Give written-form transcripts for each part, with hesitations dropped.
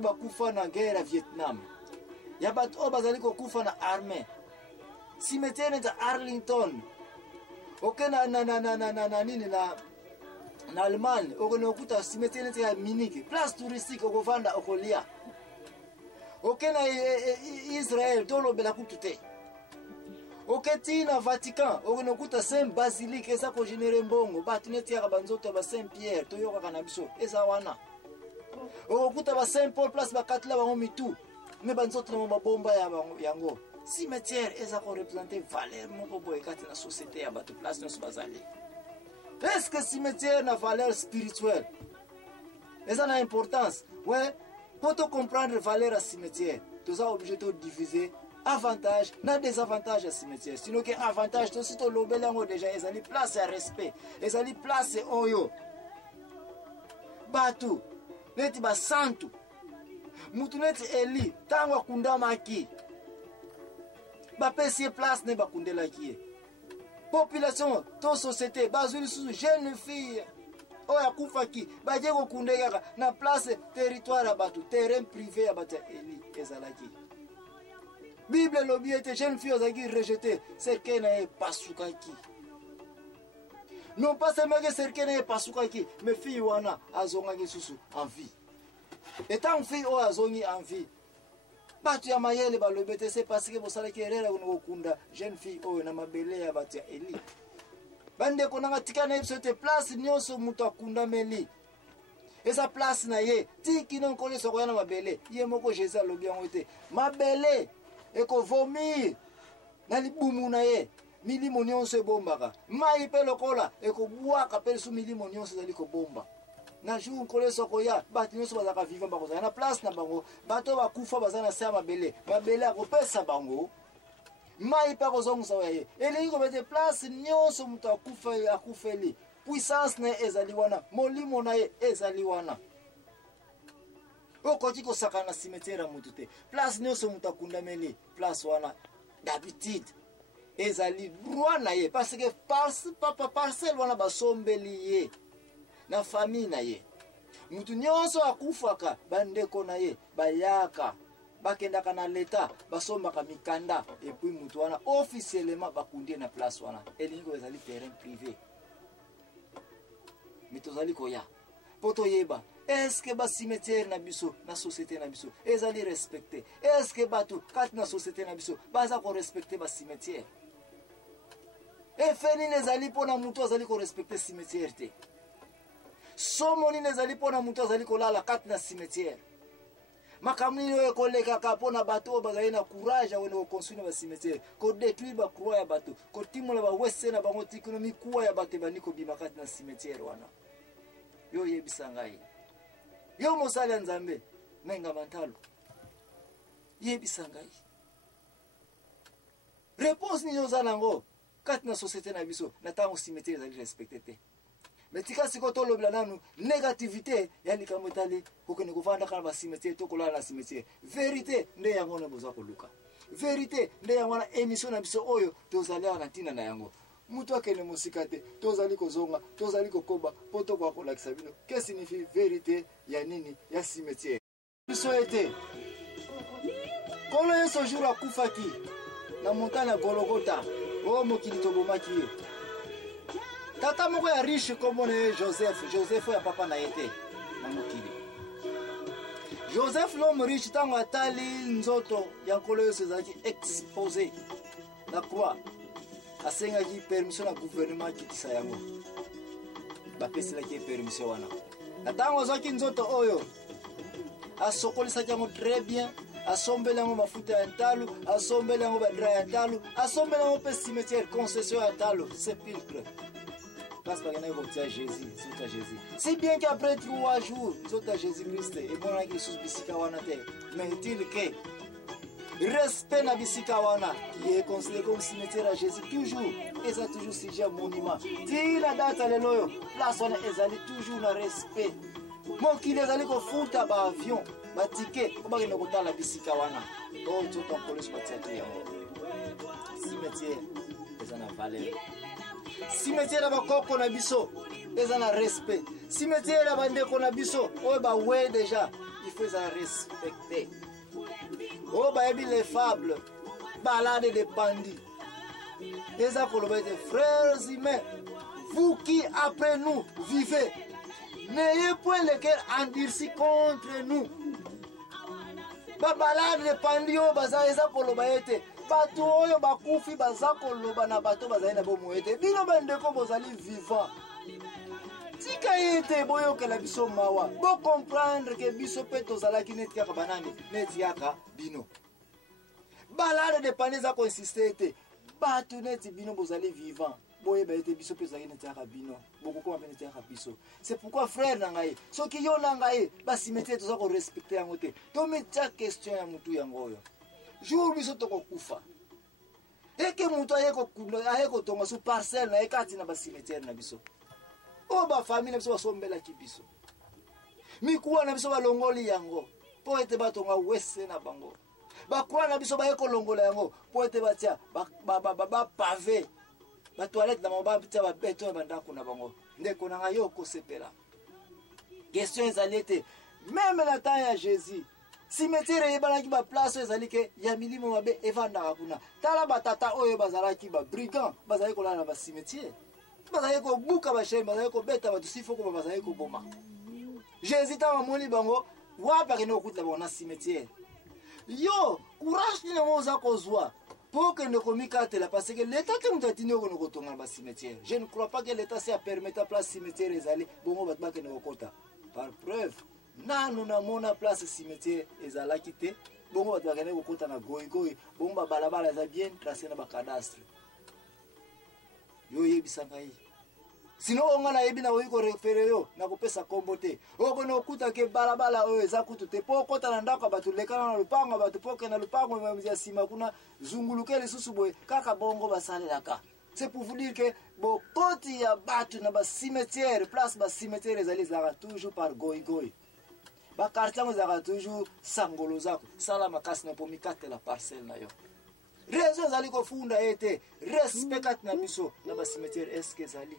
bakufa na guerre ya Vietnam. Ya bato oyo bazali kokufa na armée. Cimetière de Arlington. Ok na nini na Allemagne, okokuta cimetière ya Munich, place touristique okovanda okolia. Ok na Israël tolobela kutute. Ok ti na Vatican, okokuta Saint Basilique eza ko générer mbongo, bato neti ya banzoto ba Saint Pierre toyoka kana biso eza wana. Okokuta ba Saint Paul place ba katla bango mitu, me banzoto na mabomba ya yango. Cimetière eza ko représenter valeur moko boye kati na société ya bato place no bazali. Est-ce que cimetière na valeur spirituelle? Eza na importance. Ouais, pour te comprendre valeur à cimetière, tu es obligé de diviser avantage na désavantage à cimetière. Sinon que avantage to si to lobelango déjà ezali place à respect, ezali place oyo. Batu neti ba santu. Mutu neti Eli tango kundama ki. Bapesi place ne bakundela ki. Population, ton société, bazuli sous jeune fille. Oya kufa ki, baje ko kundega na place territoire à batu, terrain privé à batu Eli ezalaki. Bible lobi était jeune fille ozaki rejeté, serkena e pasukaki. Non pas seulement que serkena e pasukaki, mais fille wana azongaki susu en vie. Étant fille o azongi en vie. Batu ya mayele balobete c'est parce que bosala ki erera unokunda jeune fille o na mabele ya batu ya Eli. Bande konanga tikana ebisote place nyonso mutu akunda meli. Esa place na ye tiki non kole soko na mabele. Ye moko Jésus alobi yango te. Mabele eko vomir na libumu na ye. Milimo nyonso ebombaka. Mai pe lokola eko buaka pe su milimo nyonso zali ko bomba. Na jour kole soko ya batu nyonso bazaka vivant bakoza na place na bango. Bato bakufa bazana sa mabele. Mabele akopesa bango. Mai pa kozongusa waye. Elingi kobete place nyonso mutu akufeli. Puissance na ezali wana, molimo na ezali wana. Okoti kosaka na cimetière mutu te. Place nyonso mutu akundameli, place wana d'habitude ezali droit na ye parce que parcelle wana basombeli ye na famille na ye. Mutu nyonso akufaka bandeko na ye bayaka bakendaka na leta basombaka mikanda et puis mutu wana officiellement bakundie na place wana. Elingi ko ezali terrain privé. Mitozali koya. Poto yeba. Est-ce que ba cimetière na biso na société na biso ezali respecté? Est-ce que batu kat na société na biso baza ko respecter ba cimetière? E feni nezali pona mutu azali ko respecter cimetière te. Somoni nezali pona mutu azali ko lala kat na cimetière. Makamini yo koleka ka pona bato bazali na courage wene ko construire ba cimetière, ko détruire ba croix ya bato, ko timola ba wese na bango économie kuwa ya bato bani ko bima kat na cimetière wana. Yo yebisa ngai. Yo mosala nzambe menga mantalo. Yebisa ngai. Réponse ni yozala ngo kat na société na biso na tango cimetière ezali respecté te. Mais tika siko to lobela nanu négativité ya likambo tali kokene kovanda kana ba cimetière to kolala na cimetière. Vérité nde yango na boza koluka. Vérité nde yango na émission na biso oyo tozali na ntina na yango. Mutu akene musika te tozali kozonga tozali kokoba poto kwa kolakisa bino. Qu'est-ce signifie vérité ya nini ya cimetière? Biso ete kolo yeso jour akufaki na montagne ya Golgotha o mokili tobomaki ye. Tata moko ya riche comme Joseph ya papa na yete na mokili. Joseph l'homme riche tango atali nzoto ya nkolo yeso ezalaki exposé na croix. Asengaki permission na gouvernement kitisa yango. Bapeselaki permission wana. Na tango azaki nzoto oyo asokolisaki yango très bien. Assombele yango mafuta ya ntalu, assombele yango badra ya ntalu, assombele yango pe cimetière concession ya ntalu, sépulcre. Parce que il y a Jésus, c'est à Jésus. Si bien qu'après 3 jours, c'est à Jésus-Christ, et bon, il y a sous Bissikawana, mais il que respect na Bissikawana, qui est considéré comme cimetière à Jésus, toujours, et ça toujours sujet monument. Si la date à l'éloyo, place on est toujours dans respect. Moi qui les allés au foot à avion, ma ticket, comment il n'y a pas la Bissikawana. Oh, tout en police, ma ticket, cimetière, ils en ont valeur. Cimetière bakoko na biso eza na respect. Cimetière bandeko na biso oyo ba we déjà il faut ça respecter. Oh, bah, les fables, balade des bandits. Et ça, frères humains, vous qui après nous vivez, n'ayez point le cœur endurci contre nous. Balade des bandits, oh, bah, ça, bato oyo bakufi baza koloba na bato bazali na bomo ete bino bandeko bozali vivant. Tika ete boyokela biso mawa bo comprendre ke biso pe tozalaki neti kaka banani neti yaka bino. Balade de pane eza konsiste ete bato neti bino bozali vivant boyeba ete biso pe tozalaki neti yaka bino bokokoma mpe neti yaka biso. C'est pourquoi frère na ngai soki yo na ngai basimetiere toza korespecte yango te tometia question ya mutu yango oyo jour biso tokokufa eke mutu aye kotonga su parcelle na ye kati na basimetiere na biso o bafamile na biso basombelaki biso mikuwa na biso balongoli yango mpo ete batonga wese na bango bakroa na biso baye kolongola yango mpo ete batia bapave batoilette na bango batia babeto ya bandako na bango. Ndeko na ngai yo okosepela question ezali ete meme na temps ya Jésus cimetière ebalaki ba place ezali ke ya milimo mabe evandaka kuna tala batata oyo bazalaki ba brigand bazali kolala na ba cimetière bazali ko buka ba chemba bazali ko beta ba sifo ko bazali ko boma. Jésus tama moni bango wapa ke no kutla bona cimetière yo courage ni mo za kozwa pour que ne komikatela parce que l'état te mutatini ko no kotonga ba cimetière. Je ne crois pas que l'état se a permis ta place cimetière ezali bongo batba ke no kota par preuve nanu na mona place cimetière ezalaki te bongo bato bakende kokota na goigoi bongo babalabala eza bien tracé na bakadastre yo yebisa ngai sino onga na yebi na oyi korefere yo na kopesa kombo te okona okuta ke balabala oyo eza kutu te po okota na ndako bato lekana na lupango bato poke na lupango ya nsima kuna zunguluke lisusu boye kaka bongo basalelaka. C'est pour vous dire que bokoti ya bato na bacimetière place bacimetière ezali ezalaka toujours par goigoi bakartier yango ezalaka toujours sangolo zako sala makasi na po mikatela parcelle na yo. Raison ezali kofunda ete respect kati na biso na bacimetière eske ezali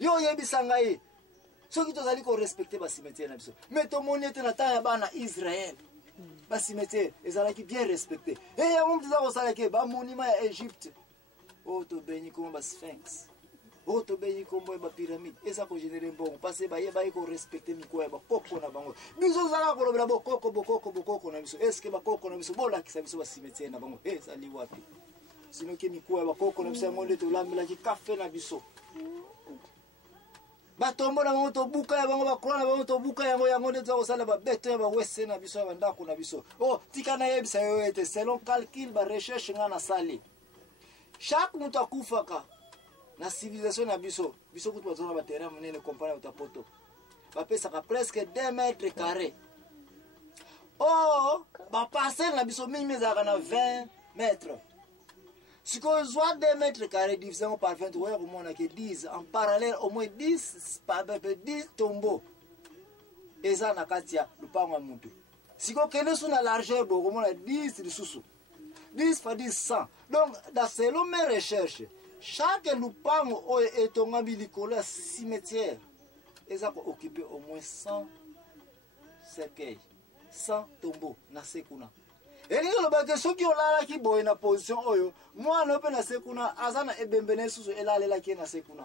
yo yebisa ngai soki tozali korespecte bacimetière na biso mais tomoni ete na temps ya bana Israël bacimetière ezalaki bien respecté e yango mtu eza kosalaki bamonima ya Egypte oyo tobenyi kombo basphinx oyo tobenyi kombo ya bapyramide eza kogénere mbongo parce baye korespecte mikoa ya bakoko na bango biso tozalaka kolobela bokoko na biso eske bakoko na biso bolakisa biso bacimetière na bango ezali wapi sinoki mikoa ya bakoko na biso yango nde tolambelaki kafe na biso batombo na bango tobuka ya bango bakroa na bango tobuka yango nde toza kosala babeto ya bawese na biso ya bandako na biso tika na yebisa yo ete selon calcul barecherche nga na sali chaque moto akufaka na civilisation na biso kutu bazona baterrain monene kompani ya utapoto bapesaka presque 2 mètres carrés baparcelle na biso mingi ezalaka na 20 mètres. Si on voit 2 mètres carrés divisé par 20, on a 10 en parallèle, au moins 10 tombeaux. Et ça, on a le pas en monté. Si on connaît sur la largeur, on a 10 sous 10 fois 10, 100. Donc, dans selon mes recherches, chaque lupango est un ambilicole cimetière. Et ça, on occupe au moins 100 cercueils, 100 tombeaux, na sekuna. Elingo lobake soki olalaki boye na position oyo mwana ope na sekuna azana ebembene susu elalelaki na sekuna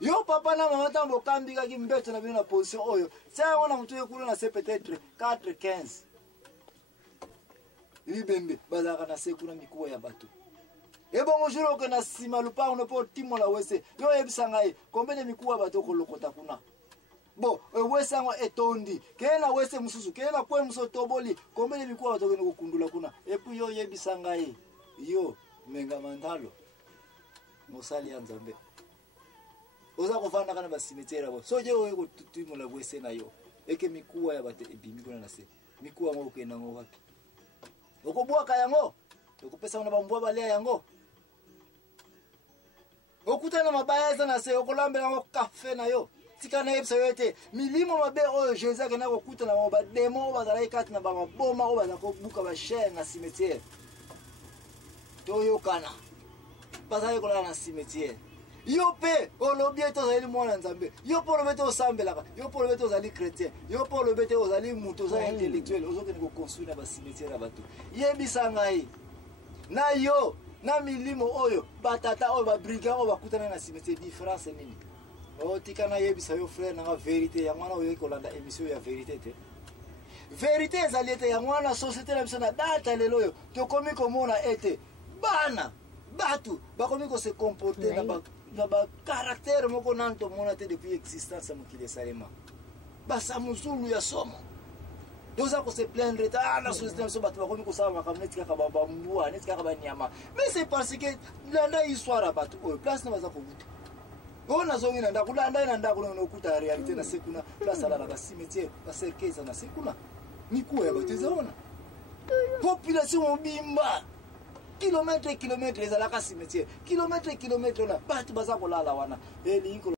yo papa na mama tambo kambikaki mbeto na bino na position oyo sango na mutu ekulu na se peut-être 4-15 libembe bazaka na sekuna mikuwa ya bato ebongo juro ke na sima lupango no po timo la wese yo yebisa ngai kombene mikuwa bato kolokota kuna bo wese yango etondi kena wese mususu kena kwe muso toboli kombele mikuwa bato kene kokundula kuna epu yo yebisa ngai yo menga mandalo mosali ya nzambe oza kofanda kana bacimetière bo soje oyo kotutumula wese na yo eke mikuwa ya bato ebimi kuna na se mikuwa ngo kena ngo wapi okobwaka yango okopesa na bambwa balea yango okutana mabaya eza na se okolambela ngo kafe na yo tika na yebisa yote milimo mabe oyo Jésus akena kokuta na ba demo bazalaki kati na bango boma oyo bazako buka ba chaîne na cimetière toyo kana bazali kolala na cimetière yo pe olobi ete ozali mwana nzambe yo po olobi ete osambelaka yo po olobi ete ozali chrétien yo po olobi ete ozali moto oza intellectuel ozokende koconstruire na basimetiere ya bato yebisa ngai na yo na milimo oyo batata oyo babrigand oyo bakutana na simetiere différence nini otika na yebisa yo frère nanga vérité yango wana oyoki kolanda émission ya vérité te vérité ezali ete yango wana société na biso na data lelo oyo tokomi komona ete bana bato bakomi kose comporter na bacaractère moko nano tomona te depuis existence ya mokili esalema basamuzulu ya somo toza kose plaindre te na société na biso bato bakomi kosala makambo neti kaka bambwa neti kaka banyama mais c'est parce que landa histoire ya bato oyo place na baza kobuta oyo nazongi na ndako landa ye na ndako na okuta ya réalité na se kuna place ala na basimetiere bacercueil eza na se kuna mikuwa ya bato eza wana population mobimba kilomètre ezalaka cimetière kilomètre wana bato baza kolala wana elingi